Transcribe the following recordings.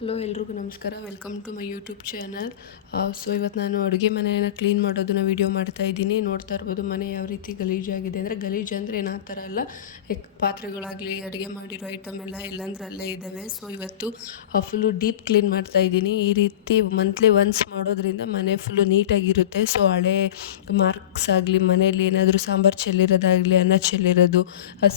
Hello ಎಲ್ರಿಗೂ ನಮಸ್ಕಾರ. Welcome to my YouTube channel. So ಇವತ್ತು ನಾನು ಅಡುಗೆ ಮನೆಯನ್ನು ಕ್ಲೀನ್ ಮಾಡೋದನ್ನ ವೀಡಿಯೋ ಮಾಡ್ತಾ ಇದ್ದೀನಿ. ನೋಡ್ತಾ ಇರ್ಬೋದು ಮನೆ ಯಾವ ರೀತಿ ಗಲೀಜಾಗಿದೆ ಅಂದರೆ, ಗಲೀಜು ಅಂದರೆ ಏನು ಆ ಥರ ಅಲ್ಲ, ಪಾತ್ರೆಗಳಾಗಲಿ ಅಡುಗೆ ಮಾಡಿರೋ ಐಟಮ್ ಎಲ್ಲ ಎಲ್ಲಂದ್ರೆ ಅಲ್ಲೇ ಇದ್ದಾವೆ. ಸೊ ಇವತ್ತು ಫುಲ್ಲು ಡೀಪ್ ಕ್ಲೀನ್ ಮಾಡ್ತಾ ಇದ್ದೀನಿ. ಈ ರೀತಿ ಮಂತ್ಲಿ ಒನ್ಸ್ ಮಾಡೋದ್ರಿಂದ ಮನೆ ಫುಲ್ಲು ನೀಟಾಗಿರುತ್ತೆ. ಸೊ ಹಳೆ ಮಾರ್ಕ್ಸ್ ಆಗಲಿ, ಮನೇಲಿ ಏನಾದರೂ ಸಾಂಬಾರು ಚೆಲ್ಲಿರೋದಾಗಲಿ, ಅನ್ನ ಚೆಲ್ಲಿರೋದು,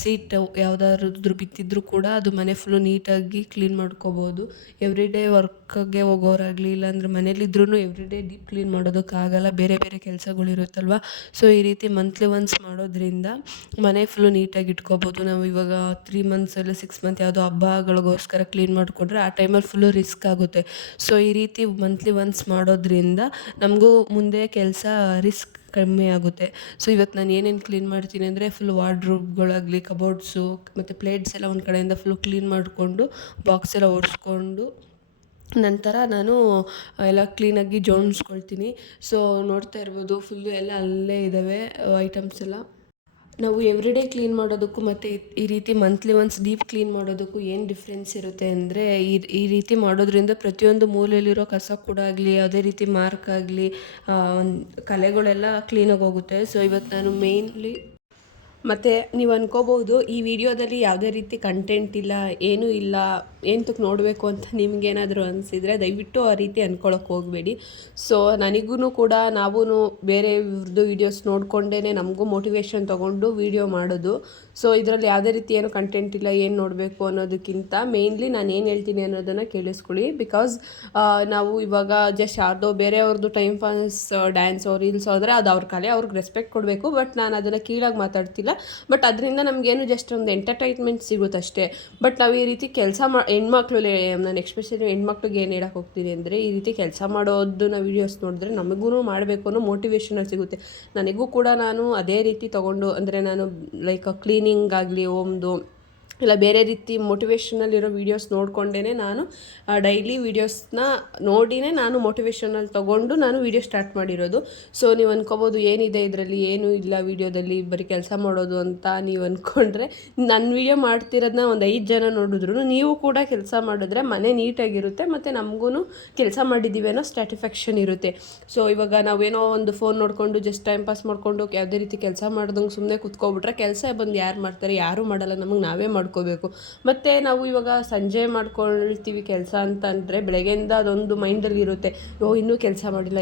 ಸೀಟ್ ಯಾವುದಾದ್ರೂ ಬಿತ್ತಿದ್ರೂ ಕೂಡ ಅದು ಮನೆ ಫುಲ್ಲು ನೀಟಾಗಿ ಕ್ಲೀನ್ ಮಾಡ್ಕೋಬೋದು. ಎವ್ರಿ ಡೇ ವರ್ಕ್ಗೆ ಹೋಗೋರಾಗಲಿ, ಇಲ್ಲಾಂದ್ರೆ ಮನೇಲಿದ್ರೂ ಎವ್ರಿ ಡೇ ಡೀಪ್ ಕ್ಲೀನ್ ಮಾಡೋದಕ್ಕಾಗಲ್ಲ, ಬೇರೆ ಬೇರೆ ಕೆಲಸಗಳಿರುತ್ತಲ್ವ. ಸೊ ಈ ರೀತಿ ಮಂತ್ಲಿ ಒನ್ಸ್ ಮಾಡೋದ್ರಿಂದ ಮನೆ ಫುಲ್ಲು ನೀಟಾಗಿ ಇಟ್ಕೋಬೋದು. ನಾವು ಇವಾಗ 3 ಮಂತ್ಸ್ ಇಲ್ಲ 6 ಮಂತ್ ಯಾವುದೋ ಹಬ್ಬಗಳಿಗೋಸ್ಕರ ಕ್ಲೀನ್ ಮಾಡಿಕೊಂಡ್ರೆ ಆ ಟೈಮಲ್ಲಿ ಫುಲ್ಲು ರಿಸ್ಕ್ ಆಗುತ್ತೆ. ಸೊ ಈ ರೀತಿ ಮಂತ್ಲಿ ಒನ್ಸ್ ಮಾಡೋದ್ರಿಂದ ನಮಗೂ ಮುಂದೆ ಕೆಲಸ ರಿಸ್ಕ್ ಕಮ್ಮಿ ಆಗುತ್ತೆ. ಸೊ ಇವತ್ತು ನಾನು ಏನೇನು ಕ್ಲೀನ್ ಮಾಡ್ತೀನಿ ಅಂದರೆ, ಫುಲ್ ವಾರ್ಡ್ರೋಬ್ಗಳಾಗಲಿ, ಕಬೋರ್ಡ್ಸು ಮತ್ತು ಪ್ಲೇಟ್ಸ್ ಎಲ್ಲ ಒಂದು ಕಡೆಯಿಂದ ಫುಲ್ಲು ಕ್ಲೀನ್ ಮಾಡಿಕೊಂಡು ಬಾಕ್ಸ್ ಎಲ್ಲ ಒರೆಸ್ಕೊಂಡು ನಂತರ ನಾನು ಎಲ್ಲ ಕ್ಲೀನಾಗಿ ಜೋಡಿಸ್ಕೊಳ್ತೀನಿ. ಸೊ ನೋಡ್ತಾ ಇರ್ಬೋದು ಫುಲ್ಲು ಎಲ್ಲ ಅಲ್ಲೇ ಇದ್ದಾವೆ ಐಟಮ್ಸ್ ಎಲ್ಲ. ನಾವು ಎವ್ರಿ ಡೇ ಕ್ಲೀನ್ ಮಾಡೋದಕ್ಕೂ ಮತ್ತು ಈ ರೀತಿ ಮಂತ್ಲಿ ಒನ್ಸ್ ಡೀಪ್ ಕ್ಲೀನ್ ಮಾಡೋದಕ್ಕೂ ಏನು ಡಿಫ್ರೆನ್ಸ್ ಇರುತ್ತೆ ಅಂದರೆ, ಈ ರೀತಿ ಮಾಡೋದ್ರಿಂದ ಪ್ರತಿಯೊಂದು ಮೂಲೆಯಲ್ಲಿರೋ ಕಸ ಕೂಡ ಆಗಲಿ, ಯಾವುದೇ ರೀತಿ ಮಾರ್ಕ್ ಆಗಲಿ, ಕಲೆಗಳೆಲ್ಲ ಕ್ಲೀನಾಗಿ ಹೋಗುತ್ತೆ. ಸೊ ಇವತ್ತು ನಾನು ಮೇಯ್ನ್ಲಿ ಮತ್ತು ನೀವು ಅನ್ಕೋಬೋದು ಈ ವಿಡಿಯೋದಲ್ಲಿ ಯಾವುದೇ ರೀತಿ ಕಂಟೆಂಟ್ ಇಲ್ಲ, ಏನೂ ಇಲ್ಲ, ಎಂತಕ್ಕೆ ನೋಡಬೇಕು ಅಂತ ನಿಮಗೇನಾದರೂ ಅನಿಸಿದರೆ ದಯವಿಟ್ಟು ಆ ರೀತಿ ಅಂದ್ಕೊಳಕ್ಕೆ ಹೋಗಬೇಡಿ. ಸೊ ನನಗೂ ಕೂಡ ನಾವು ಬೇರೆಯವ್ರದ್ದು ವೀಡಿಯೋಸ್ ನೋಡಿಕೊಂಡೇ ನಮಗೂ ಮೋಟಿವೇಶನ್ ತೊಗೊಂಡು ವೀಡಿಯೋ ಮಾಡೋದು. ಸೊ ಇದರಲ್ಲಿ ಯಾವುದೇ ರೀತಿ ಏನು ಕಂಟೆಂಟ್ ಇಲ್ಲ, ಏನು ನೋಡಬೇಕು ಅನ್ನೋದಕ್ಕಿಂತ ಮೇಯ್ನ್ಲಿ ನಾನು ಏನು ಹೇಳ್ತೀನಿ ಅನ್ನೋದನ್ನು ಕೇಳಿಸ್ಕೊಳ್ಳಿ. ಬಿಕಾಸ್ ನಾವು ಇವಾಗ ಜಸ್ಟ್ ಯಾರ್ದೋ ಬೇರೆಯವ್ರದ್ದು ಟೈಮ್ ಪಾಸ್ ಡ್ಯಾನ್ಸೋ ರೀಲ್ಸೋ ಅಂದರೆ ಅದು ಅವ್ರ ಕಲೆ, ಅವ್ರಿಗೆ ರೆಸ್ಪೆಕ್ಟ್ ಕೊಡಬೇಕು. ಬಟ್ ನಾನು ಅದನ್ನು ಕೀಳಾಗಿ ಮಾತಾಡ್ತಿಲ್ಲ. ಬಟ್ ಅದರಿಂದ ನಮಗೇನು ಜಸ್ಟ್ ಒಂದು ಎಂಟರ್ಟೈನ್ಮೆಂಟ್ ಸಿಗುತ್ತಷ್ಟೇ. ಬಟ್ ನಾವು ಈ ರೀತಿ ಕೆಲಸ ಹೆಣ್ಮಕ್ಳು, ನಾನು ಎಕ್ಸ್ಪೆಷಲಿ ಹೆಣ್ಮಕ್ಳಿಗೆ ಏನು ಹೇಳಕ್ಕೆ ಹೋಗ್ತೀನಿ ಅಂದರೆ, ಈ ರೀತಿ ಕೆಲಸ ಮಾಡೋದನ್ನ ವೀಡಿಯೋಸ್ ನೋಡಿದ್ರೆ ನಮಗೂ ಮಾಡಬೇಕು ಅನ್ನೋ ಮೋಟಿವೇಶನ್ ಸಿಗುತ್ತೆ. ನನಗೂ ಕೂಡ ನಾನು ಅದೇ ರೀತಿ ತೊಗೊಂಡು, ಅಂದರೆ ನಾನು ಲೈಕ್ ಕ್ಲೀನಿಂಗ್ ಆಗಲಿ, ಹೋಮ್ದು ಇಲ್ಲ ಬೇರೆ ರೀತಿ ಮೋಟಿವೇಶನಲ್ ಇರೋ ವೀಡಿಯೋಸ್ ನೋಡಿಕೊಂಡೇ ನಾನು ಡೈಲಿ ವೀಡಿಯೋಸ್ನ ನೋಡಿನೇ ನಾನು ಮೋಟಿವೇಶನಲ್ ತೊಗೊಂಡು ನಾನು ವೀಡಿಯೋ ಸ್ಟಾರ್ಟ್ ಮಾಡಿರೋದು. ಸೊ ನೀವು ಅನ್ಕೋಬೋದು ಏನಿದೆ ಇದರಲ್ಲಿ, ಏನೂ ಇಲ್ಲ ವೀಡಿಯೋದಲ್ಲಿ, ಬರೀ ಕೆಲಸ ಮಾಡೋದು ಅಂತ ನೀವು ಅಂದ್ಕೊಂಡ್ರೆ, ನನ್ನ ವೀಡಿಯೋ ಮಾಡ್ತಿರೋದನ್ನ ಒಂದು 5 ಜನ ನೋಡಿದ್ರು ನೀವು ಕೂಡ ಕೆಲಸ ಮಾಡಿದ್ರೆ ಮನೆ ನೀಟಾಗಿರುತ್ತೆ ಮತ್ತು ನಮಗೂ ಕೆಲಸ ಮಾಡಿದ್ದೀವಿ ಅನ್ನೋ ಸ್ಟ್ಯಾಟಿಫ್ಯಾಕ್ಷನ್ ಇರುತ್ತೆ. ಸೊ ಇವಾಗ ನಾವೇನೋ ಒಂದು ಫೋನ್ ನೋಡಿಕೊಂಡು ಜಸ್ಟ್ ಟೈಮ್ ಪಾಸ್ ಮಾಡಿಕೊಂಡು ಯಾವುದೇ ರೀತಿ ಕೆಲಸ ಮಾಡ್ದಂಗೆ ಸುಮ್ಮನೆ ಕೂತ್ಕೊಬಿಟ್ರೆ ಕೆಲಸ ಬಂದು ಯಾರು ಮಾಡ್ತಾರೆ? ಯಾರೂ ಮಾಡಲ್ಲ, ನಮಗೆ ನಾವೇ ಮಾಡ್ಕೋಬೇಕು. ಮತ್ತು ನಾವು ಇವಾಗ ಸಂಜೆ ಮಾಡ್ಕೊಳ್ತೀವಿ ಕೆಲಸ ಅಂತಂದರೆ, ಬೆಳಗ್ಗೆಯಿಂದ ಅದೊಂದು ಮೈಂಡಲ್ಲಿ ಇರುತ್ತೆ, ಇನ್ನೂ ಕೆಲಸ ಮಾಡಿಲ್ಲ,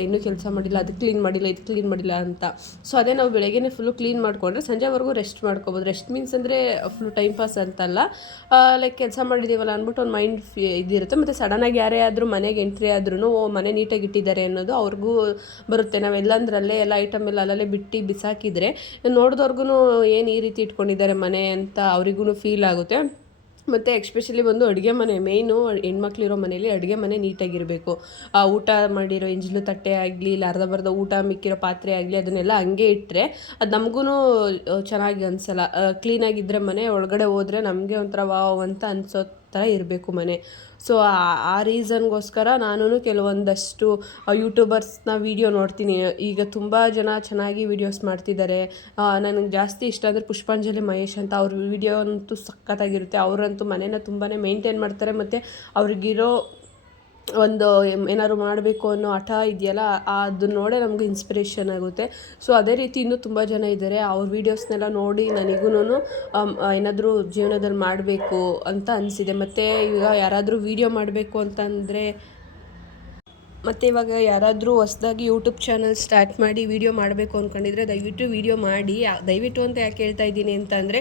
ಅದು ಕ್ಲೀನ್ ಮಾಡಿಲ್ಲ, ಇದು ಕ್ಲೀನ್ ಮಾಡಿಲ್ಲ ಅಂತ. ಸೊ ಅದೇ ನಾವು ಬೆಳಗ್ಗೆನೇ ಫುಲ್ಲು ಕ್ಲೀನ್ ಮಾಡಿಕೊಂಡ್ರೆ ಸಂಜೆವರೆಗೂ ರೆಸ್ಟ್ ಮಾಡ್ಕೋಬೋದು. ರೆಸ್ಟ್ ಮೀನ್ಸ್ ಅಂದರೆ ಫುಲ್ ಟೈಮ್ ಪಾಸ್ ಅಂತಲ್ಲ, ಲೈಕ್ ಕೆಲಸ ಮಾಡಿದ್ದೀವಲ್ಲ ಅಂದ್ಬಿಟ್ಟು ಒಂದು ಮೈಂಡ್ ಇದಿರುತ್ತೆ. ಮತ್ತು ಸಡನ್ನಾಗಿ ಯಾರೇ ಆದರೂ ಮನೆಗೆ ಎಂಟ್ರಿ ಆದ್ರೂ ಮನೆ ನೀಟಾಗಿ ಇಟ್ಟಿದ್ದಾರೆ ಅನ್ನೋದು ಅವ್ರಿಗೂ ಬರುತ್ತೆ. ನಾವೆಲ್ಲಂದ್ರಲ್ಲೇ ಎಲ್ಲ ಐಟಮ್ ಎಲ್ಲ ಅಲ್ಲಲ್ಲೇ ಬಿಟ್ಟು ಬಿಸಾಕಿದರೆ ನೋಡಿದವ್ರಿಗೂ ಏನು ಈ ರೀತಿ ಇಟ್ಕೊಂಡಿದ್ದಾರೆ ಮನೆ ಅಂತ ಅವರಿಗೂ ಫೀಲ್ ಆಗುತ್ತೆ. ಮತ್ತು ಎಕ್ಸ್ಪೆಷಲಿ ಬಂದು ಅಡುಗೆ ಮನೆ ಮೇಯ್ನು, ಹೆಣ್ಮಕ್ಳಿರೋ ಮನೇಲಿ ಅಡುಗೆ ಮನೆ ನೀಟಾಗಿರಬೇಕು. ಊಟ ಮಾಡಿರೋ ಎಂಜಲು ತಟ್ಟೆ ಆಗಲಿ, ಇಲ್ಲ ಅರ್ಧಬರ್ಧ ಊಟ ಮಿಕ್ಕಿರೋ ಪಾತ್ರೆ ಆಗಲಿ, ಅದನ್ನೆಲ್ಲ ಹಂಗೆ ಇಟ್ಟರೆ ಅದು ನಮಗೂ ಚೆನ್ನಾಗಿ ಅನಿಸಲ್ಲ. ಕ್ಲೀನಾಗಿದ್ದರೆ ಮನೆ ಒಳಗಡೆ ಹೋದರೆ ನಮಗೆ ಒಂಥರ ವಾವ್ ಅಂತ ಅನಿಸೋ ಥರ ಇರಬೇಕು ಮನೆ. ಸೊ ಆ ರೀಸನ್ಗೋಸ್ಕರ ನಾನು ಕೆಲವೊಂದಷ್ಟು ಯೂಟ್ಯೂಬರ್ಸ್ನ ವೀಡಿಯೋ ನೋಡ್ತೀನಿ. ಈಗ ತುಂಬ ಜನ ಚೆನ್ನಾಗಿ ವೀಡಿಯೋಸ್ ಮಾಡ್ತಿದ್ದಾರೆ. ನನಗೆ ಜಾಸ್ತಿ ಇಷ್ಟ ಅಂದರೆ ಪುಷ್ಪಾಂಜಲಿ ಮಹೇಶ್ ಅಂತ, ಅವ್ರ ವೀಡಿಯೋ ಅಂತೂ ಸಖತ್ತಾಗಿರುತ್ತೆ. ಅವರಂತೂ ಮನೇನ ತುಂಬಾ ಮೇಂಟೈನ್ ಮಾಡ್ತಾರೆ. ಮತ್ತು ಅವ್ರಿಗಿರೋ ಒಂದು ಏನಾದ್ರು ಮಾಡಬೇಕು ಅನ್ನೋ ಹಠ ಇದೆಯಲ್ಲ, ಅದನ್ನ ನೋಡೇ ನಮಗೂ ಇನ್ಸ್ಪಿರೇಷನ್ ಆಗುತ್ತೆ. ಸೊ ಅದೇ ರೀತಿ ಇನ್ನೂ ತುಂಬ ಜನ ಇದ್ದಾರೆ. ಅವ್ರ ವೀಡಿಯೋಸ್ನೆಲ್ಲ ನೋಡಿ ನನಗೂ ಏನಾದರೂ ಜೀವನದಲ್ಲಿ ಮಾಡಬೇಕು ಅಂತ ಅನಿಸಿದೆ. ಮತ್ತು ಈಗ ಯಾರಾದರೂ ವೀಡಿಯೋ ಮಾಡಬೇಕು ಅಂತಂದರೆ, ಮತ್ತು ಇವಾಗ ಯಾರಾದರೂ ಹೊಸ್ದಾಗಿ ಯೂಟ್ಯೂಬ್ ಚಾನಲ್ ಸ್ಟಾರ್ಟ್ ಮಾಡಿ ವೀಡಿಯೋ ಮಾಡಬೇಕು ಅಂದ್ಕೊಂಡಿದ್ರೆ ದಯವಿಟ್ಟು ವೀಡಿಯೋ ಮಾಡಿ. ದಯವಿಟ್ಟು ಅಂತ ಯಾಕೆ ಹೇಳ್ತಾ ಇದ್ದೀನಿ ಅಂತಂದರೆ,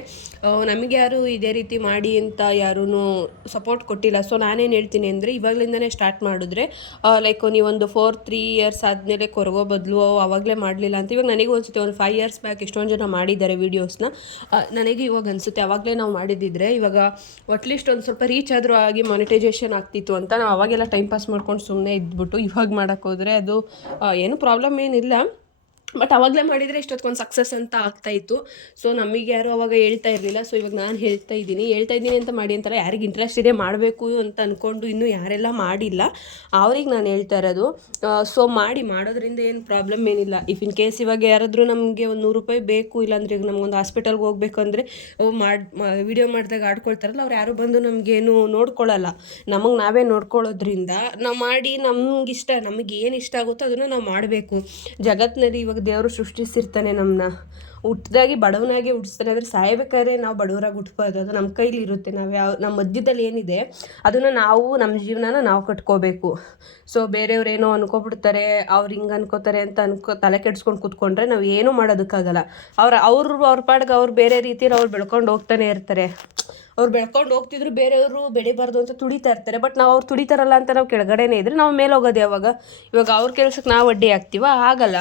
ನಮಗೆ ಯಾರು ಇದೇ ರೀತಿ ಮಾಡಿ ಅಂತ ಯಾರೂ ಸಪೋರ್ಟ್ ಕೊಟ್ಟಿಲ್ಲ. ಸೊ ನಾನೇನು ಹೇಳ್ತೀನಿ ಅಂದರೆ, ಇವಾಗಲಿಂದನೇ ಸ್ಟಾರ್ಟ್ ಮಾಡಿದ್ರೆ ಲೈಕ್ ನೀವೊಂದು 3 ಇಯರ್ಸ್ ಆದಮೇಲೆ ಕೊರಗೋ ಬದಲು ಆವಾಗಲೇ ಮಾಡಲಿಲ್ಲ ಅಂತ. ಇವಾಗ ನನಗೂ ಅನಿಸುತ್ತೆ, ಒಂದು 5 ಇಯರ್ಸ್ ಬ್ಯಾಕ್ ಎಷ್ಟೊಂದು ಜನ ಮಾಡಿದ್ದಾರೆ ವೀಡಿಯೋಸ್ನ. ನನಗೆ ಇವಾಗ ಅನಿಸುತ್ತೆ, ಆವಾಗಲೇ ನಾವು ಮಾಡಿದ್ದಿದ್ರೆ ಇವಾಗ ಅಟ್ಲೀಸ್ಟ್ ಒಂದು ಸ್ವಲ್ಪ ರೀಚ್ ಆದರೂ ಆಗಿ ಮಾನಿಟೈಸೇಷನ್ ಆಗ್ತಿತ್ತು ಅಂತ. ನಾವು ಅವಾಗೆಲ್ಲ ಟೈಮ್ ಪಾಸ್ ಮಾಡ್ಕೊಂಡು ಸುಮ್ಮನೆ ಇದ್ಬಿಟ್ಟು ಇವಾಗ ಮಾಡೋಕ್ಕೋದ್ರೆ ಅದು ಏನು ಪ್ರಾಬ್ಲಮ್ ಏನಿಲ್ಲ. ಬಟ್ ಅವಾಗಲೇ ಮಾಡಿದರೆ ಇಷ್ಟೊತ್ಕೊಂದು ಸಕ್ಸಸ್ ಅಂತ ಆಗ್ತಾಯಿತ್ತು. ಸೊ ನಮಗೆ ಯಾರು ಅವಾಗ ಹೇಳ್ತಾ ಇರಲಿಲ್ಲ. ಸೊ ಇವಾಗ ನಾನು ಹೇಳ್ತಾ ಇದ್ದೀನಿ ಅಂತ ಮಾಡಿ ಅಂತಾರೆ. ಯಾರಿಗೆ ಇಂಟ್ರೆಸ್ಟ್ ಇದೆ ಮಾಡಬೇಕು ಅಂತ ಅಂದ್ಕೊಂಡು ಇನ್ನೂ ಯಾರೆಲ್ಲ ಮಾಡಿಲ್ಲ ಅವ್ರಿಗೆ ನಾನು ಹೇಳ್ತಾ ಇರೋದು. ಸೊ ಮಾಡೋದ್ರಿಂದ ಏನು ಪ್ರಾಬ್ಲಮ್ ಏನಿಲ್ಲ. ಇಫ್ ಇನ್ ಕೇಸ್ ಇವಾಗ ಯಾರಾದರೂ ನಮಗೆ ಒಂದು ₹100 ಬೇಕು, ಇಲ್ಲಾಂದರೆ ಈಗ ನಮಗೊಂದು ಹಾಸ್ಪಿಟಲ್ಗೆ ಹೋಗ್ಬೇಕು ಅಂದರೆ ವಿಡಿಯೋ ಮಾಡಿದಾಗ ಆಡ್ಕೊಳ್ತಾರಲ್ಲ, ಅವ್ರು ಯಾರು ಬಂದು ನಮಗೇನು ನೋಡ್ಕೊಳ್ಳಲ್ಲ. ನಮಗೆ ನಾವೇ ನೋಡ್ಕೊಳ್ಳೋದ್ರಿಂದ ನಾವು ಮಾಡಿ ನಮಗಿಷ್ಟ, ನಮಗೆ ಏನು ಇಷ್ಟ ಆಗುತ್ತೋ ಅದನ್ನು ನಾವು ಮಾಡಬೇಕು. ಜಗತ್ತಿನಲ್ಲಿ ಇವಾಗ ದೇವರು ಸೃಷ್ಟಿಸಿರ್ತಾನೆ ನಮ್ಮನ್ನ, ಹುಟ್ಟಿದಾಗಿ ಬಡವನಾಗೆ ಹುಟ್ಟಿಸ್ತಾನೆ. ಆದರೆ ಸಾಯಬೇಕಾದ್ರೆ ನಾವು ಬಡವರಾಗಿ ಹುಟ್ಟಬಾರ್ದು. ಅದು ನಮ್ಮ ಕೈಲಿ ಇರುತ್ತೆ. ನಮ್ಮ ಮಧ್ಯದಲ್ಲಿ ಏನಿದೆ ಅದನ್ನು ನಾವು ನಮ್ಮ ಜೀವನನ ನಾವು ಕಟ್ಕೋಬೇಕು. ಸೊ ಬೇರೆಯವ್ರೇನೋ ಅನ್ಕೊಬಿಡ್ತಾರೆ, ಅವ್ರು ಹಿಂಗೆ ಅನ್ಕೋತಾರೆ ಅಂತ ತಲೆ ಕೆಡ್ಸ್ಕೊಂಡು ಕೂತ್ಕೊಂಡ್ರೆ ನಾವು ಏನೂ ಮಾಡೋದಕ್ಕಾಗಲ್ಲ. ಅವ್ರ ಪಾಡ್ಗೆ ಅವ್ರು ಬೇರೆ ರೀತಿಯಲ್ಲಿ ಅವ್ರು ಬೆಳ್ಕೊಂಡು ಹೋಗ್ತಾನೆ ಇರ್ತಾರೆ. ಅವ್ರು ಬೆಳ್ಕೊಂಡು ಹೋಗ್ತಿದ್ರು, ಬೇರೆಯವರು ಬೆಳಿಬಾರ್ದು ಅಂತ ತುಡಿತಾ ಇರ್ತಾರೆ. ಬಟ್ ನಾವು ಅವ್ರು ತುಡಿತಾರಲ್ಲ ಅಂತ ನಾವು ಕೆಳಗಡೆನೇ ಇದ್ರೆ ನಾವು ಮೇಲೆ ಹೋಗೋದು ಯಾವಾಗ? ಇವಾಗ ಅವ್ರ ಕೆಲ್ಸಕ್ಕೆ ನಾವು ಅಡ್ಡಿ ಆಗ್ತೀವ? ಆಗಲ್ಲ.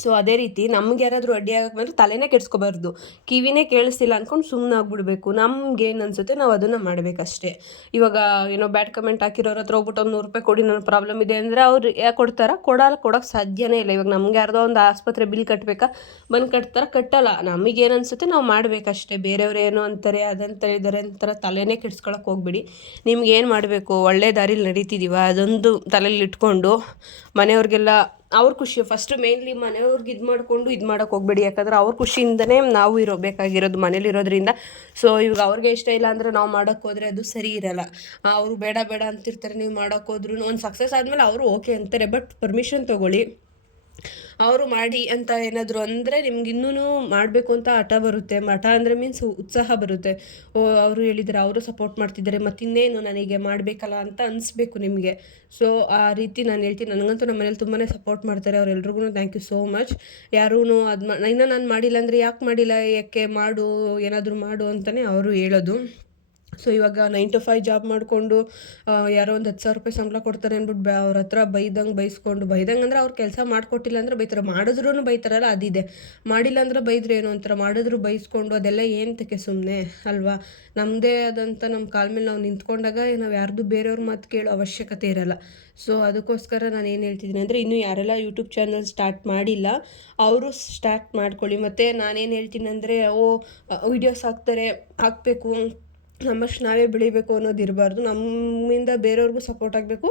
ಸೊ ಅದೇ ರೀತಿ ನಮ್ಗೆ ಯಾರಾದರೂ ಅಡ್ಡಿ ಆಗಕ್ಕೆ ಬಂದರೆ ತಲೆನೇ ಕೆಡ್ಸ್ಕೊಬಾರ್ದು, ಕಿವಿನೇ ಕೇಳಿಸ್ತಿಲ್ಲ ಅಂದ್ಕೊಂಡು ಸುಮ್ಮನೆ ಆಗ್ಬಿಡ್ಬೇಕು. ನಮ್ಗೇನು ಅನಿಸುತ್ತೆ ನಾವು ಅದನ್ನು ಮಾಡಬೇಕಷ್ಟೇ. ಇವಾಗ ಏನೋ ಬ್ಯಾಡ್ ಕಮೆಂಟ್ ಹಾಕಿರೋರ ಹತ್ರ ಹೋಗ್ಬಿಟ್ಟು ಒಂದು ₹100 ಕೊಡಿ, ನನ್ನ ಪ್ರಾಬ್ಲಮ್ ಇದೆ ಅಂದರೆ ಅವ್ರು ಯಾಕೆ ಕೊಡೋಕ್ಕೆ ಸಾಧ್ಯನೇ ಇಲ್ಲ. ಇವಾಗ ನಮ್ಗೆ ಯಾರ್ದೋ ಒಂದು ಆಸ್ಪತ್ರೆ ಬಿಲ್ ಕಟ್ಟಬೇಕಾ, ಬಂದು ಕಟ್ಟಲ್ಲ. ನಮಗೇನು ಅನಿಸುತ್ತೆ ನಾವು ಮಾಡಬೇಕಷ್ಟೇ. ಬೇರೆಯವ್ರು ಏನೋ ಅಂತಾರೆ, ಅದಂತ ಇದ್ದಾರೆ ಅಂತಾರೆ ತಲೆನೇ ಕೆಡ್ಸ್ಕೊಳಕ್ಕೆ ಹೋಗ್ಬಿಡಿ. ನಿಮ್ಗೆ ಏನು ಮಾಡಬೇಕು, ಒಳ್ಳೆ ದಾರಿಲಿ ನಡೀತಿದ್ದೀವ ಅದೊಂದು ತಲೆಯಲ್ಲಿ ಇಟ್ಕೊಂಡು ಮನೆಯವ್ರಿಗೆಲ್ಲ ಅವ್ರ ಖುಷಿ ಫಸ್ಟು ಮೇನ್ಲಿ ಮನೆಯವ್ರಿಗೆ ಇದು ಮಾಡೋಕ್ಕೆ ಹೋಗ್ಬೇಡಿ. ಯಾಕಂದ್ರೆ ಅವ್ರ ಖುಷಿಯಿಂದನೇ ನಾವು ಬೇಕಾಗಿರೋದು ಮನೇಲಿರೋದ್ರಿಂದ. ಸೊ ಇವಾಗ ಅವ್ರಿಗೆ ಇಷ್ಟ ಇಲ್ಲ ಅಂದರೆ ನಾವು ಮಾಡೋಕ್ಕೆ ಹೋದರೆ ಅದು ಸರಿ ಇರಲ್ಲ. ಅವರು ಬೇಡ ಅಂತಿರ್ತಾರೆ. ನೀವು ಮಾಡೋಕ್ಕೆ ಹೋದ್ರೂ ಒಂದು ಸಕ್ಸಸ್ ಆದಮೇಲೆ ಅವರು ಓಕೆ ಅಂತಾರೆ, ಬಟ್ ಪರ್ಮಿಷನ್ ತೊಗೊಳ್ಳಿ. ಅವರು ಮಾಡಿ ಅಂತ ಏನಾದರೂ ಅಂದರೆ ನಿಮ್ಗೆ ಇನ್ನೂ ಮಾಡಬೇಕು ಅಂತ ಹಠ ಬರುತ್ತೆ. ಹಠ ಅಂದರೆ ಮೀನ್ಸ್ ಉತ್ಸಾಹ ಬರುತ್ತೆ. ಅವರು ಹೇಳಿದ್ದಾರೆ, ಅವರು ಸಪೋರ್ಟ್ ಮಾಡ್ತಿದ್ದಾರೆ, ಮತ್ತಿನ್ನೇನು ನನಗೆ ಮಾಡಬೇಕಲ್ಲ ಅಂತ ಅನಿಸ್ಬೇಕು ನಿಮಗೆ. ಸೊ ಆ ರೀತಿ ನಾನು ಹೇಳ್ತೀನಿ. ನನಗಂತೂ ನಮ್ಮ ಮನೇಲಿ ತುಂಬಾ ಸಪೋರ್ಟ್ ಮಾಡ್ತಾರೆ. ಅವರೆಲ್ರಿಗೂ ಥ್ಯಾಂಕ್ ಯು ಸೋ ಮಚ್. ಯಾರೂ ಇನ್ನೂ ನಾನು ಮಾಡಿಲ್ಲ ಅಂದರೆ ಯಾಕೆ ಮಾಡಿಲ್ಲ, ಯಾಕೆ ಮಾಡು, ಏನಾದರೂ ಮಾಡು ಅಂತಲೇ ಅವರು ಹೇಳೋದು. ಸೊ ಇವಾಗ 9 to 5 ಜಾಬ್ ಮಾಡಿಕೊಂಡು ಯಾರೋ ಒಂದು ₹10,000 ಸಂಬಳ ಕೊಡ್ತಾರೆ ಅಂದ್ಬಿಟ್ಟು ಅವ್ರ ಹತ್ರ ಬೈದಂಗೆ ಅಂದರೆ ಅವ್ರು ಕೆಲಸ ಮಾಡಿಕೊಟ್ಟಿಲ್ಲ ಅಂದರೆ ಬೈತಾರೆ, ಮಾಡಿದ್ರೂ ಬೈತಾರಲ್ಲ ಅದಿದೆ. ಮಾಡಿಲ್ಲ ಅಂದ್ರೆ ಬೈದ್ರೆ ಏನೋ ಒಂಥರ, ಮಾಡಿದ್ರು ಬೈಸ್ಕೊಂಡು ಅದೆಲ್ಲ ಏನಕ್ಕೆ ಸುಮ್ಮನೆ ಅಲ್ವಾ? ನಮ್ಮದೇ ಆದಂಥ ನಮ್ಮ ಕಾಲ ಮೇಲೆ ನಾವು ನಿಂತ್ಕೊಂಡಾಗ ನಾವು ಯಾರ್ದು ಬೇರೆಯವ್ರ ಮಾತು ಕೇಳೋ ಅವಶ್ಯಕತೆ ಇರಲ್ಲ. ಸೊ ಅದಕ್ಕೋಸ್ಕರ ನಾನು ಏನು ಹೇಳ್ತಿದ್ದೀನಿ ಅಂದರೆ, ಇನ್ನೂ ಯಾರೆಲ್ಲ ಯೂಟ್ಯೂಬ್ ಚಾನಲ್ ಸ್ಟಾರ್ಟ್ ಮಾಡಿಲ್ಲ ಅವರು ಸ್ಟಾರ್ಟ್ ಮಾಡ್ಕೊಳ್ಳಿ. ಮತ್ತು ನಾನೇನು ಹೇಳ್ತೀನಿ ಅಂದರೆ, ವೀಡಿಯೋಸ್ ಹಾಕಬೇಕು, ನಮ್ಮಷ್ಟು ನಾವೇ ಬೆಳಿಬೇಕು ಅನ್ನೋದು ಇರಬಾರ್ದು. ನಮ್ಮಿಂದ ಬೇರೆಯವ್ರಿಗೂ ಸಪೋರ್ಟ್ ಆಗಬೇಕು.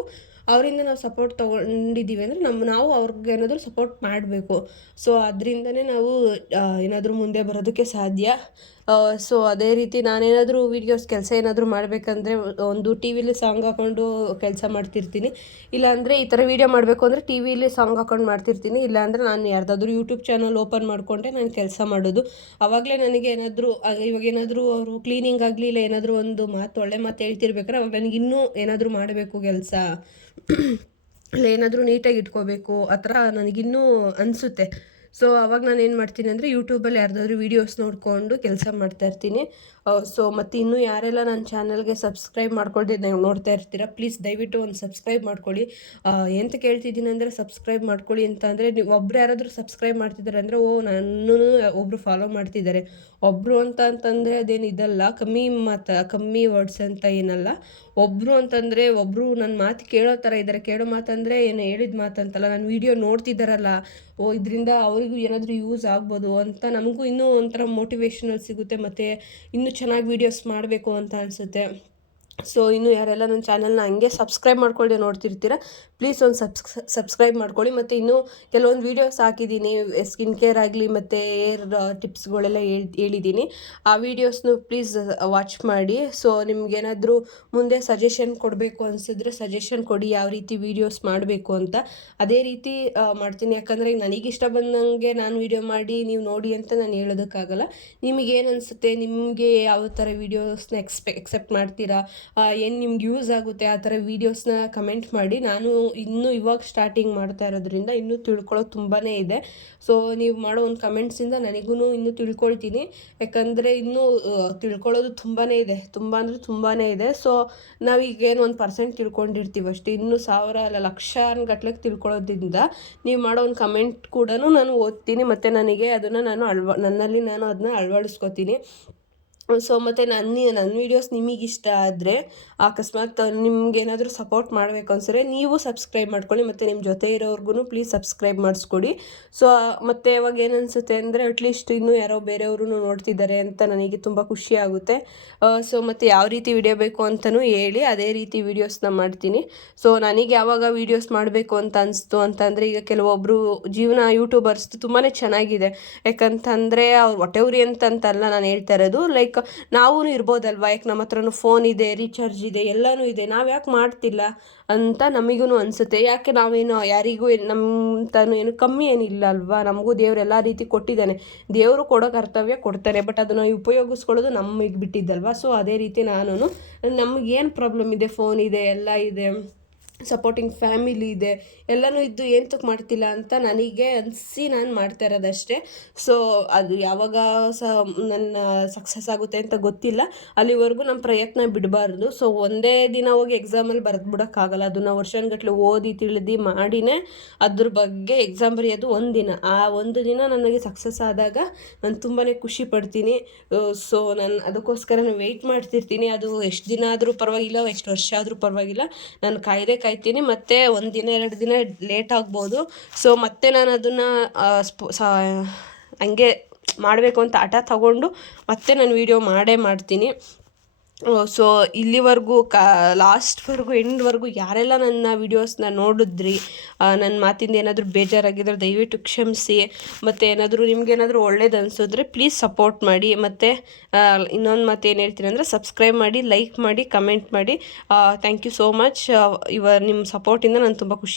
ಅವರಿಂದ ನಾವು ಸಪೋರ್ಟ್ ತೊಗೊಂಡಿದ್ದೀವಿ ಅಂದರೆ ನಾವು ಅವ್ರಿಗೆ ಏನಾದರೂ ಸಪೋರ್ಟ್ ಮಾಡಬೇಕು. ಸೊ ಅದರಿಂದನೇ ನಾವು ಏನಾದರೂ ಮುಂದೆ ಬರೋದಕ್ಕೆ ಸಾಧ್ಯ. ಸೊ ಅದೇ ರೀತಿ ನಾನೇನಾದರೂ ಕೆಲಸ ಏನಾದರೂ ಮಾಡಬೇಕಂದ್ರೆ ಒಂದು ಟಿ ವಿಲಿ ಸಾಂಗ್ ಹಾಕ್ಕೊಂಡು ಕೆಲಸ ಮಾಡ್ತಿರ್ತೀನಿ. ಇಲ್ಲಾಂದರೆ ಈ ಥರ ವೀಡಿಯೋ ಮಾಡಬೇಕು ಅಂದರೆ ಟಿ ವಿಲಿ ಸಾಂಗ್ ಹಾಕ್ಕೊಂಡು ಮಾಡ್ತಿರ್ತೀನಿ. ಇಲ್ಲಾಂದರೆ ನಾನು ಯಾರ್ದಾದ್ರೂ ಯೂಟ್ಯೂಬ್ ಚಾನಲ್ ಓಪನ್ ಮಾಡಿಕೊಂಡೆ ನಾನು ಕೆಲಸ ಮಾಡೋದು. ಆವಾಗಲೇ ನನಗೆ ಇವಾಗೇನಾದರೂ ಅವರು ಕ್ಲೀನಿಂಗ್ ಆಗಲಿ ಇಲ್ಲ ಏನಾದರೂ ಒಂದು ಒಳ್ಳೆ ಮಾತು ಹೇಳ್ತಿರ್ಬೇಕಾದ್ರೆ ಅವಾಗ ನನಗೆ ಇನ್ನೂ ಏನಾದರೂ ಮಾಡಬೇಕು ಕೆಲಸ, ಇಲ್ಲ ಏನಾದರೂ ನೀಟಾಗಿ ಇಟ್ಕೋಬೇಕು ಆ ಥರ ನನಗಿನ್ನೂ ಅನಿಸುತ್ತೆ. ಸೊ ಅವಾಗ ನಾನು ಏನು ಮಾಡ್ತೀನಿ ಅಂದರೆ ಯೂಟ್ಯೂಬಲ್ಲಿ ಯಾರ್ದಾದ್ರೂ ವೀಡಿಯೋಸ್ ನೋಡಿಕೊಂಡು ಕೆಲಸ ಮಾಡ್ತಾಯಿರ್ತೀನಿ. ಸೊ ಮತ್ತು ಇನ್ನೂ ಯಾರೆಲ್ಲ ನನ್ನ ಚಾನಲ್ಗೆ ಸಬ್ಸ್ಕ್ರೈಬ್ ಮಾಡ್ಕೊಳ್ದೆ ನೀವು ನೋಡ್ತಾ ಇರ್ತೀರ, ಪ್ಲೀಸ್ ದಯವಿಟ್ಟು ಒಂದು ಸಬ್ಸ್ಕ್ರೈಬ್ ಮಾಡ್ಕೊಳ್ಳಿ. ಎಂತ ಕೇಳ್ತಿದ್ದೀನಿ ಅಂದರೆ ಸಬ್ಸ್ಕ್ರೈಬ್ ಮಾಡ್ಕೊಳ್ಳಿ ಅಂತ ಅಂದರೆ, ನೀವು ಒಬ್ಬರು ಯಾರಾದರೂ ಸಬ್ಸ್ಕ್ರೈಬ್ ಮಾಡ್ತಿದ್ದಾರೆ ಅಂದರೆ ನನ್ನೂ ಒಬ್ಬರು ಫಾಲೋ ಮಾಡ್ತಿದ್ದಾರೆ. ಒಬ್ಬರು ಅಂತಂದರೆ ಅದೇನು ಇದಲ್ಲ, ಕಮ್ಮಿ ವರ್ಡ್ಸ್ ಅಂತ ಏನಲ್ಲ. ಒಬ್ಬರು ಅಂತಂದರೆ ಒಬ್ಬರು ನನ್ನ ಮಾತು ಕೇಳೋ ಥರ ಇದ್ದಾರೆ. ಕೇಳೋ ಮಾತಂದರೆ ಏನು ಹೇಳಿದ ಮಾತಂತಲ್ಲ, ನನ್ನ ವೀಡಿಯೋ ನೋಡ್ತಿದ್ದಾರಲ್ಲ, ಇದರಿಂದ ಅವರಿಗೂ ಏನಾದರೂ ಯೂಸ್ ಆಗ್ಬೋದು ಅಂತ ನಮಗೂ ಇನ್ನೂ ಒಂಥರ ಮೋಟಿವೇಶನಲ್ ಸಿಗುತ್ತೆ. ಮತ್ತು ಇನ್ನೂ ಚೆನ್ನಾಗಿ ವೀಡಿಯೋಸ್ ಮಾಡಬೇಕು ಅಂತ ಅನಿಸುತ್ತೆ. ಸೊ ಇನ್ನೂ ಯಾರೆಲ್ಲ ನನ್ನ ಚಾನಲ್ನ ಹಂಗೆ ಸಬ್ಸ್ಕ್ರೈಬ್ ಮಾಡ್ಕೊಳ್ಳದೆ ನೋಡ್ತಿರ್ತೀರ, ಪ್ಲೀಸ್ ಒಂದು ಸಬ್ಸ್ಕ್ರೈಬ್ ಮಾಡ್ಕೊಳ್ಳಿ. ಮತ್ತು ಇನ್ನೂ ಕೆಲವೊಂದು ವೀಡಿಯೋಸ್ ಹಾಕಿದ್ದೀನಿ, ಸ್ಕಿನ್ ಕೇರ್ ಆಗಲಿ ಮತ್ತು ಏರ್ ಟಿಪ್ಸ್ಗಳೆಲ್ಲ ಹೇಳಿದ್ದೀನಿ. ಆ ವೀಡಿಯೋಸ್ನು ಪ್ಲೀಸ್ ವಾಚ್ ಮಾಡಿ. ಸೊ ನಿಮ್ಗೇನಾದರೂ ಮುಂದೆ ಸಜೆಷನ್ ಕೊಡಬೇಕು ಅನಿಸಿದ್ರೆ ಸಜೆಷನ್ ಕೊಡಿ, ಯಾವ ರೀತಿ ವೀಡಿಯೋಸ್ ಮಾಡಬೇಕು ಅಂತ. ಅದೇ ರೀತಿ ಮಾಡ್ತೀನಿ. ಯಾಕಂದರೆ ನನಗಿಷ್ಟ ಬಂದಂಗೆ ನಾನು ವೀಡಿಯೋ ಮಾಡಿ ನೀವು ನೋಡಿ ಅಂತ ನಾನು ಹೇಳೋದಕ್ಕಾಗಲ್ಲ. ನಿಮಗೇನು ಅನಿಸುತ್ತೆ, ನಿಮಗೆ ಯಾವ ಥರ ವೀಡಿಯೋಸ್ನ ಎಕ್ಸೆಪ್ಟ್ ಮಾಡ್ತೀರಾ, ಏನು ನಿಮ್ಗೆ ಯೂಸ್ ಆಗುತ್ತೆ ಆ ಥರ ವೀಡಿಯೋಸ್ನ ಕಮೆಂಟ್ ಮಾಡಿ. ನಾನು ಇನ್ನೂ ಇವಾಗ ಸ್ಟಾರ್ಟಿಂಗ್ ಮಾಡ್ತಾ ಇರೋದ್ರಿಂದ ಇನ್ನೂ ತಿಳ್ಕೊಳ್ಳೋದು ತುಂಬಾ ಇದೆ. ಸೊ ನೀವು ಮಾಡೋ ಒಂದು ಕಮೆಂಟ್ಸಿಂದ ನನಗೂ ಇನ್ನೂ ತಿಳ್ಕೊಳ್ತೀನಿ. ಯಾಕಂದರೆ ಇನ್ನೂ ತಿಳ್ಕೊಳ್ಳೋದು ತುಂಬಾ ಇದೆ, ತುಂಬ ಅಂದರೆ ತುಂಬಾ ಇದೆ. ಸೊ ನಾವೀಗೇನು 1% ತಿಳ್ಕೊಂಡಿರ್ತೀವಿ ಅಷ್ಟೇ, ಇನ್ನೂ 1000 ಅಲ್ಲ ಲಕ್ಷಾನುಗಟ್ಲೆಗೆ ತಿಳ್ಕೊಳ್ಳೋದ್ರಿಂದ ನೀವು ಮಾಡೋ ಒಂದು ಕಮೆಂಟ್ ಕೂಡ ನಾನು ಓದ್ತೀನಿ. ಮತ್ತು ನನಗೆ ಅದನ್ನು ನನ್ನಲ್ಲಿ ನಾನು ಅದನ್ನ ಅಳವಡಿಸ್ಕೊತೀನಿ. ಸೊ ಮತ್ತು ನನ್ನ ವೀಡಿಯೋಸ್ ನಿಮಗೆ ಇಷ್ಟ ಆದರೆ ಅಕಸ್ಮಾತ್ ನಿಮ್ಗೇನಾದರೂ ಸಪೋರ್ಟ್ ಮಾಡಬೇಕು ಅನ್ಸಿದ್ರೆ ನೀವು ಸಬ್ಸ್ಕ್ರೈಬ್ ಮಾಡ್ಕೊಳ್ಳಿ, ಮತ್ತು ನಿಮ್ಮ ಜೊತೆ ಇರೋರ್ಗು ಪ್ಲೀಸ್ ಸಬ್ಸ್ಕ್ರೈಬ್ ಮಾಡಿಸ್ಕೊಡಿ. ಸೊ ಮತ್ತು ಇವಾಗ ಏನು ಅನಿಸುತ್ತೆ ಅಂದರೆ ಅಟ್ಲೀಸ್ಟ್ ಇನ್ನೂ ಯಾರೋ ಬೇರೆಯವರು ನೋಡ್ತಿದ್ದಾರೆ ಅಂತ ನನಗೆ ತುಂಬ ಖುಷಿ ಆಗುತ್ತೆ. ಸೊ ಮತ್ತು ಯಾವ ರೀತಿ ವಿಡಿಯೋ ಬೇಕು ಅಂತಲೂ ಹೇಳಿ, ಅದೇ ರೀತಿ ವೀಡಿಯೋಸ್ನ ಮಾಡ್ತೀನಿ. ಸೊ ನನಗೆ ಯಾವಾಗ ವೀಡಿಯೋಸ್ ಮಾಡಬೇಕು ಅಂತ ಅನಿಸ್ತು ಅಂತಂದರೆ, ಈಗ ಕೆಲವೊಬ್ಬರು ಜೀವನ ಯೂಟ್ಯೂಬರ್ಸ್ದು ತುಂಬಾ ಚೆನ್ನಾಗಿದೆ. ಯಾಕಂತಂದರೆ ಅವ್ರು ಹೊಟ್ಟೆವ್ರಿ ಅಂತಲ್ಲ ನಾನು ಹೇಳ್ತಾ ಇರೋದು, ಲೈಕ್ ನಾವೂ ಇರ್ಬೋದಲ್ವ, ಯಾಕೆ ನಮ್ಮ ಹತ್ರನೂ ಫೋನ್ ಇದೆ, ರೀಚಾರ್ಜ್ ಇದೆ, ಎಲ್ಲನೂ ಇದೆ, ನಾವು ಯಾಕೆ ಮಾಡ್ತಿಲ್ಲ ಅಂತ ನಮಗೂ ಅನಿಸುತ್ತೆ. ಯಾಕೆ ನಾವೇನು ಯಾರಿಗೂ ನಮ್ಮ ಏನು ಕಮ್ಮಿ ಏನಿಲ್ಲ ಅಲ್ವಾ, ನಮಗೂ ದೇವ್ರು ಎಲ್ಲ ರೀತಿ ಕೊಟ್ಟಿದ್ದಾನೆ. ದೇವರು ಕೊಡೋ ಕರ್ತವ್ಯ ಕೊಡ್ತಾರೆ, ಬಟ್ ಅದನ್ನು ಉಪಯೋಗಿಸ್ಕೊಳ್ಳೋದು ನಮಗೆ ಬಿಟ್ಟಿದ್ದಲ್ವ. ಸೊ ಅದೇ ರೀತಿ ನಾನು ನಮಗೇನು ಪ್ರಾಬ್ಲಮ್ ಇದೆ, ಫೋನ್ ಇದೆ, ಎಲ್ಲ ಇದೆ, ಸಪೋರ್ಟಿಂಗ್ ಫ್ಯಾಮಿಲಿ ಇದೆ, ಎಲ್ಲನೂ ಇದ್ದು ಏನಕ್ಕೆ ಮಾಡ್ತಿಲ್ಲ ಅಂತ ನನಗೆ ಅನಿಸಿ ನಾನು ಮಾಡ್ತಾ ಇರೋದಷ್ಟೇ. ಸೊ ಅದು ಯಾವಾಗ ನನ್ನ ಸಕ್ಸಸ್ ಆಗುತ್ತೆ ಅಂತ ಗೊತ್ತಿಲ್ಲ, ಅಲ್ಲಿವರೆಗೂ ನಮ್ಮ ಪ್ರಯತ್ನ ಬಿಡಬಾರ್ದು. ಸೊ ಒಂದೇ ದಿನ ಹೋಗಿ ಎಕ್ಸಾಮಲ್ಲಿ ಬರೆದ್ಬಿಡೋಕ್ಕಾಗಲ್ಲ, ಅದನ್ನು ವರ್ಷಗಟ್ಟಲೆ ಓದಿ ತಿಳಿದು ಮಾಡಿನೇ ಅದ್ರ ಬಗ್ಗೆ ಎಕ್ಸಾಮ್ ಬರೆಯೋದು ಒಂದಿನ. ಆ ಒಂದು ದಿನ ನನಗೆ ಸಕ್ಸಸ್ ಆದಾಗ ನಾನು ತುಂಬಾ ಖುಷಿ ಪಡ್ತೀನಿ. ಸೊ ನಾನು ಅದಕ್ಕೋಸ್ಕರ ನಾನು ವೆಯ್ಟ್ ಮಾಡ್ತಿರ್ತೀನಿ. ಅದು ಎಷ್ಟು ದಿನ ಆದರೂ ಪರವಾಗಿಲ್ಲ, ಎಷ್ಟು ವರ್ಷ ಆದರೂ ಪರವಾಗಿಲ್ಲ, ನಾನು ಕಾಯ್ತೀನಿ. ಮತ್ತು 1 ದಿನ 2 ದಿನ ಲೇಟ್ ಆಗ್ಬೋದು. ಸೊ ಮತ್ತೆ ನಾನು ಅದನ್ನು ಹಂಗೆ ಮಾಡಬೇಕು ಅಂತ ಹಠ ತಗೊಂಡು ಮತ್ತೆ ನಾನು ವೀಡಿಯೋ ಮಾಡ್ತೀನಿ. ಸೊ ಇಲ್ಲಿವರೆಗೂ ಲಾಸ್ಟ್ವರೆಗೂ ಎಂಡ್ವರೆಗೂ ಯಾರೆಲ್ಲ ನನ್ನ ವೀಡಿಯೋಸ್ನ ನೋಡಿದ್ರಿ, ನನ್ನ ಮಾತಿಂದ ಏನಾದರೂ ಬೇಜಾರಾಗಿದ್ದರೆ ದಯವಿಟ್ಟು ಕ್ಷಮಿಸಿ. ಮತ್ತು ನಿಮಗೇನಾದರೂ ಒಳ್ಳೇದು ಅನಿಸಿದ್ರೆ ಪ್ಲೀಸ್ ಸಪೋರ್ಟ್ ಮಾಡಿ. ಮತ್ತು ಇನ್ನೊಂದು ಮಾತು ಏನು ಹೇಳ್ತೀನಿ ಅಂದರೆ, ಸಬ್ಸ್ಕ್ರೈಬ್ ಮಾಡಿ, ಲೈಕ್ ಮಾಡಿ, ಕಮೆಂಟ್ ಮಾಡಿ. Thank you so much. ನಿಮ್ಮ ಸಪೋರ್ಟಿಂದ ನಾನು ತುಂಬ ಖುಷಿ